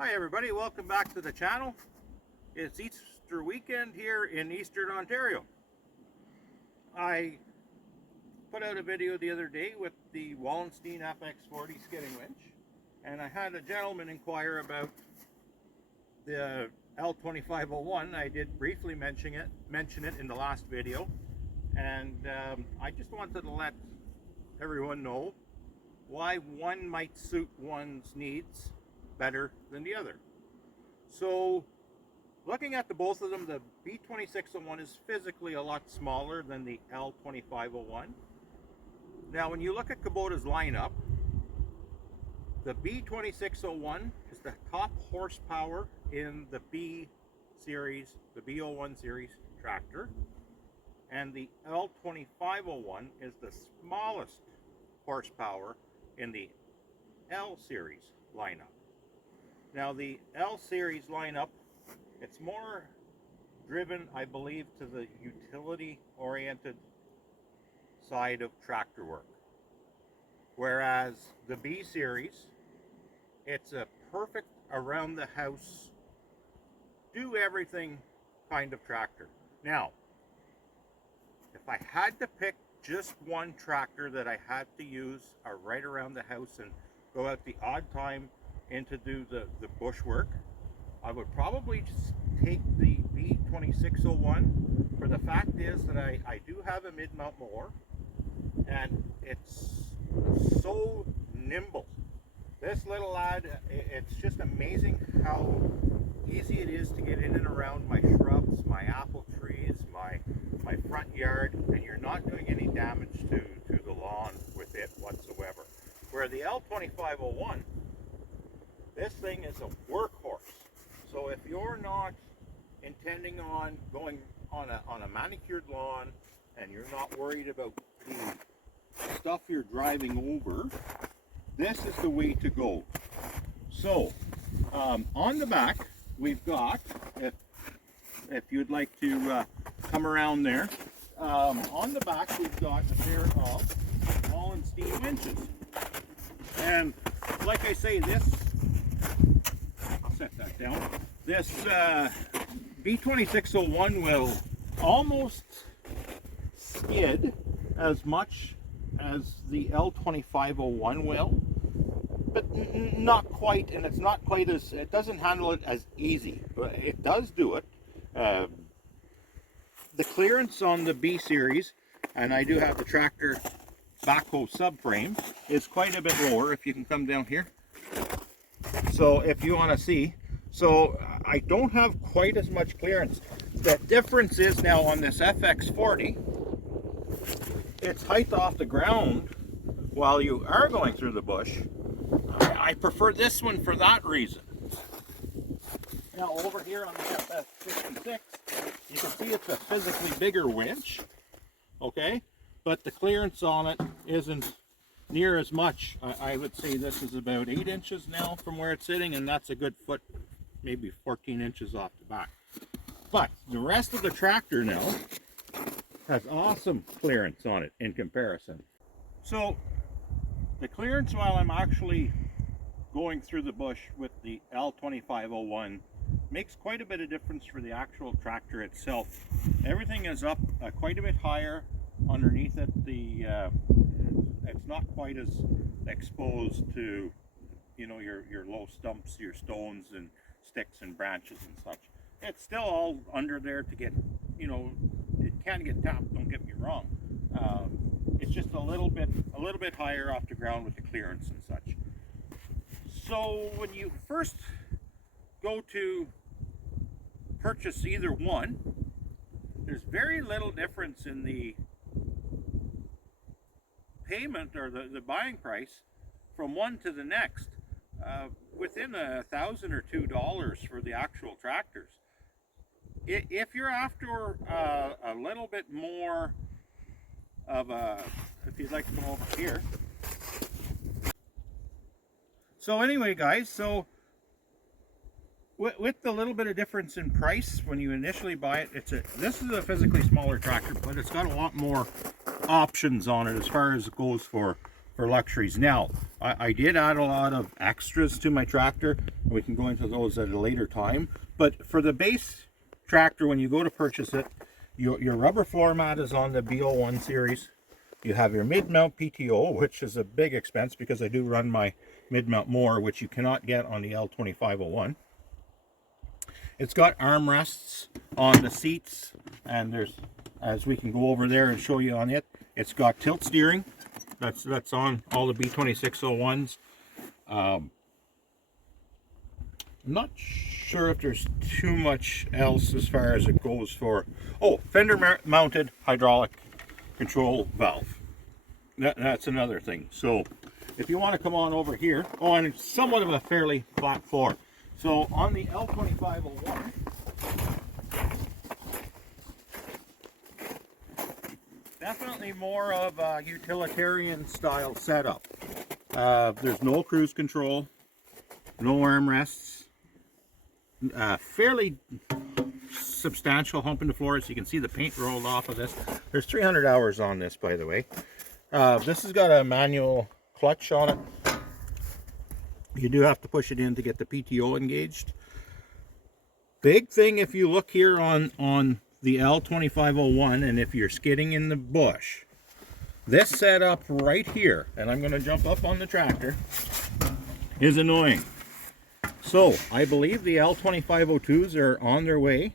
Hi everybody, welcome back to the channel. It's Easter weekend here in Eastern Ontario. I put out a video the other day with the Wallenstein FX40 skidding winch, and I had a gentleman inquire about the L2501. I did briefly mention it in the last video, and I just wanted to let everyone know why one might suit one's needs better than the other. So looking at the both of them, the B2601 is physically a lot smaller than the L2501. Now when you look at Kubota's lineup, the B2601 is the top horsepower in the B series, the B01 series tractor, and the L2501 is the smallest horsepower in the L series lineup. Now the L series lineup, it's more driven, I believe, to the utility oriented side of tractor work, whereas the B series, it's a perfect around the house, do everything kind of tractor. Now if I had to pick just one tractor that I had to use right around the house and go out the odd time and to do the bush work, I would probably just take the B2601. For the fact is that I do have a mid-mount mower, and it's so nimble. This little lad, it's just amazing how easy it is to get in and around my shrubs, my apple trees, my front yard, and you're not doing any damage to the lawn with it whatsoever. Where the L2501, this thing is a workhorse. So if you're not intending on going on a manicured lawn and you're not worried about the stuff you're driving over, this is the way to go. So on the back we've got, if you'd like to come around there, on the back we've got a pair of Wallenstein winches. And like I say, this, I'll set that down, this B2601 will almost skid as much as the L2501 will, but not quite, and it's not quite as, it doesn't handle it as easy, but it does do it. The clearance on the B series, and I do have the tractor backhoe subframe, is quite a bit lower. If you can come down here, so if you want to see, so I don't have quite as much clearance. The difference is now on this FX40, it's height off the ground while you are going through the bush. I prefer this one for that reason. Now over here on the FX56, you can see it's a physically bigger winch, okay, but the clearance on it isn't near as much. I would say this is about 8 inches now from where it's sitting, and that's a good foot, maybe 14 inches off the back. But the rest of the tractor now has awesome clearance on it in comparison. So the clearance while I'm actually going through the bush with the L2501 makes quite a bit of difference for the actual tractor itself. Everything is up quite a bit higher underneath it. It's not quite as exposed to, you know, your low stumps, your stones and sticks and branches and such. It's still all under there to get, you know, it can get tapped, don't get me wrong. It's just a little bit higher off the ground with the clearance and such. So when you first go to purchase either one, there's very little difference in the payment or the buying price from one to the next, within $1,000 or $2 for the actual tractors. If you're after a little bit more of a, if you'd like to come over here. So anyway guys, so with the little bit of difference in price when you initially buy it, this is a physically smaller tractor, but it's got a lot more options on it as far as it goes for for luxuries. Now, I did add a lot of extras to my tractor. We can go into those at a later time. But for the base tractor, when you go to purchase it, your rubber floor mat is on the B01 series. You have your mid-mount PTO, which is a big expense because I do run my mid-mount more, which you cannot get on the L2501. It's got armrests on the seats, and there's, as we can go over there and show you on it, it's got tilt steering. That's on all the B2601s. I'm not sure if there's too much else as far as it goes for... Oh, fender mounted hydraulic control valve. That's another thing. So if you want to come on over here, oh, and it's somewhat of a fairly flat floor. So on the L2501, definitely more of a utilitarian style setup. There's no cruise control, no armrests, fairly substantial hump in the floor, so you can see the paint rolled off of this. There's 300 hours on this, by the way. This has got a manual clutch on it. You do have to push it in to get the PTO engaged. Big thing, if you look here on the L2501, and if you're skidding in the bush, this setup right here, and I'm going to jump up on the tractor, is annoying. So I believe the L2502s are on their way,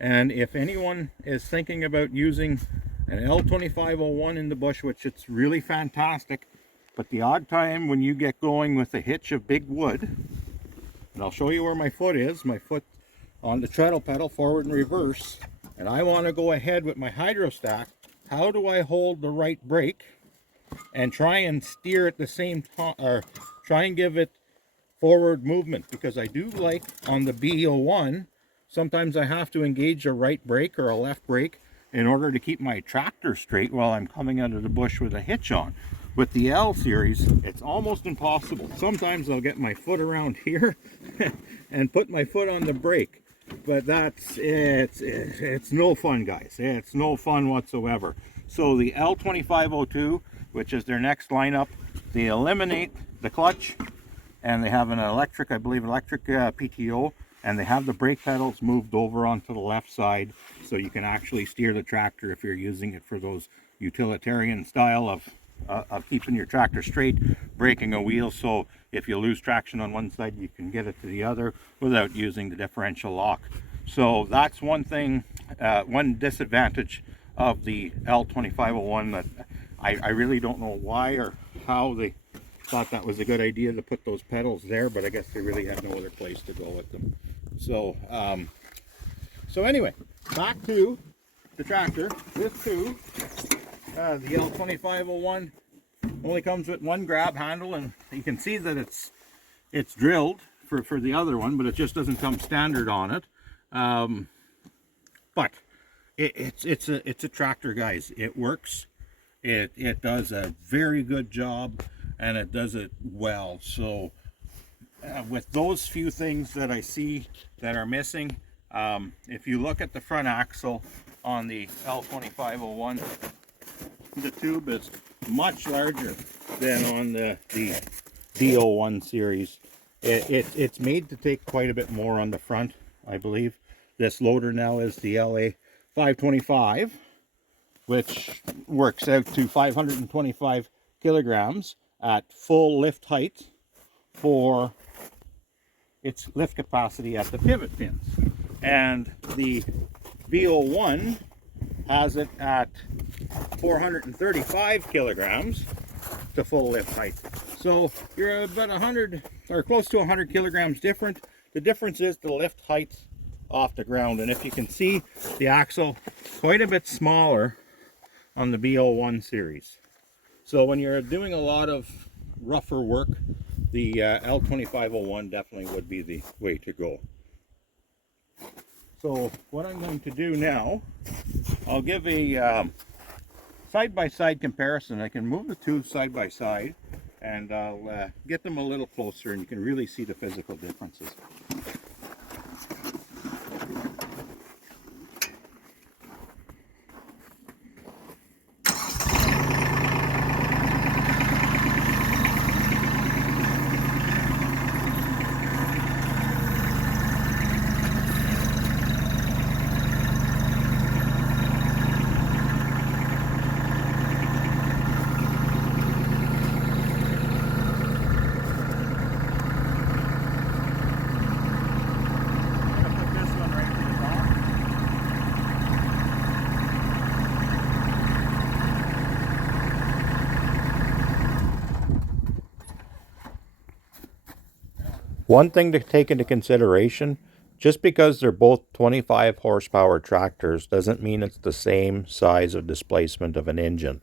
and if anyone is thinking about using an L2501 in the bush, which it's really fantastic, but the odd time when you get going with a hitch of big wood, and I'll show you where my foot is, my foot on the treadle pedal, forward and reverse, and I want to go ahead with my hydrostack, how do I hold the right brake and try and steer at the same time, or try and give it forward movement? Because I do like on the B01, sometimes I have to engage a right brake or a left brake in order to keep my tractor straight while I'm coming out of the bush with a hitch on. With the L series, it's almost impossible. Sometimes I'll get my foot around here and put my foot on the brake, but it's no fun, guys. It's no fun whatsoever. So the L2502, which is their next lineup, they eliminate the clutch, and they have an electric, I believe, electric PTO, and they have the brake pedals moved over onto the left side, so you can actually steer the tractor if you're using it for those utilitarian style of keeping your tractor straight, braking a wheel, so if you lose traction on one side, you can get it to the other without using the differential lock. So that's one thing, one disadvantage of the L2501 that I really don't know why or how they thought that was a good idea to put those pedals there, but I guess they really had no other place to go with them. So, so anyway, back to the tractor. This too, the L2501 only comes with one grab handle, and you can see that it's drilled for the other one, but it just doesn't come standard on it. But it's a tractor, guys. It works. It does a very good job, and it does it well. So with those few things that I see that are missing, if you look at the front axle on the L2501, the tube is much larger than on the D01 series. It's made to take quite a bit more on the front, I believe. This loader now is the LA525, which works out to 525 kilograms at full lift height for its lift capacity at the pivot pins. And the V01 has it at 435 kilograms to full lift height. So you're about 100 or close to 100 kilograms different. The difference is the lift height off the ground. And if you can see, the axle quite a bit smaller on the B01 series. So when you're doing a lot of rougher work, the L2501 definitely would be the way to go. So what I'm going to do now, I'll give a side-by-side comparison. I can move the two side by side, and I'll get them a little closer, and you can really see the physical differences. One thing to take into consideration, just because they're both 25 horsepower tractors doesn't mean it's the same size of displacement of an engine.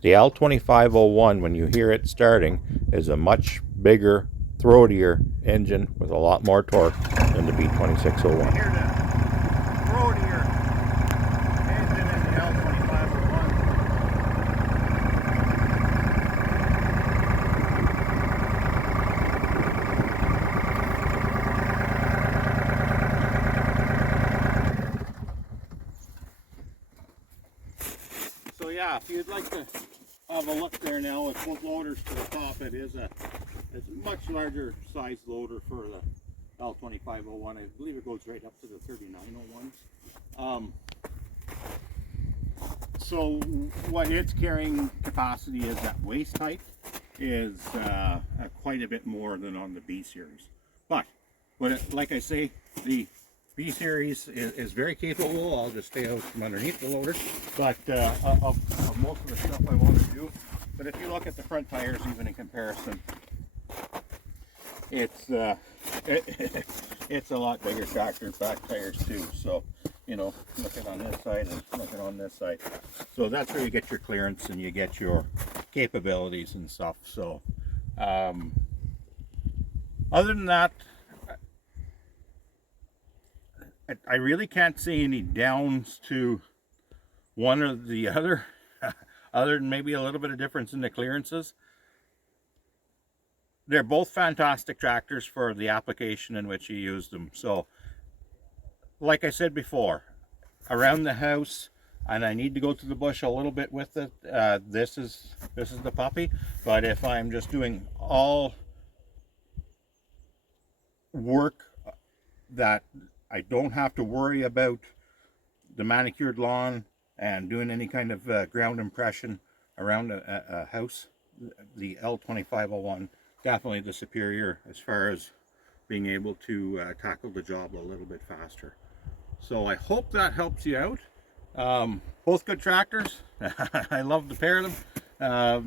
The L2501, when you hear it starting, is a much bigger, throatier engine with a lot more torque than the B2601. Here's a throatier engine in the L2501. So yeah, if you'd like to have a look there now, with both loaders to the top, it's a much larger size loader for the L2501. I believe it goes right up to the 3901. So what its carrying capacity is at waist height is quite a bit more than on the B series. But like I say, the B series is very capable. I'll just stay out from underneath the loader, but of most of the stuff I want to do. But if you look at the front tires, even in comparison, it's it's a lot bigger tractor. Back tires too. So you know, looking on this side and looking on this side. So that's where you get your clearance and you get your capabilities and stuff. So other than that, I really can't see any downs to one or the other, other than maybe a little bit of difference in the clearances. They're both fantastic tractors for the application in which you use them. So, like I said before, around the house, and I need to go to the bush a little bit with it, this is the puppy. But if I'm just doing all work that I don't have to worry about the manicured lawn and doing any kind of ground impression around a house, the L2501 definitely the superior as far as being able to tackle the job a little bit faster. So I hope that helps you out. Both good tractors. I love to pair them.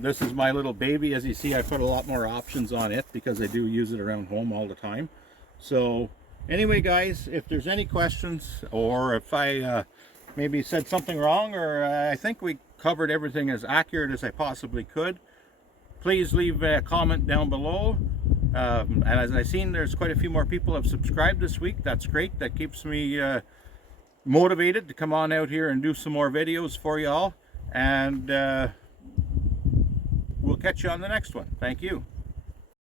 This is my little baby. As you see, I put a lot more options on it because I do use it around home all the time. So anyway, guys, if there's any questions, or if I maybe said something wrong, or I think we covered everything as accurate as I possibly could, please leave a comment down below. And as I've seen, there's quite a few more people have subscribed this week. That's great. That keeps me motivated to come on out here and do some more videos for you all. And we'll catch you on the next one. Thank you.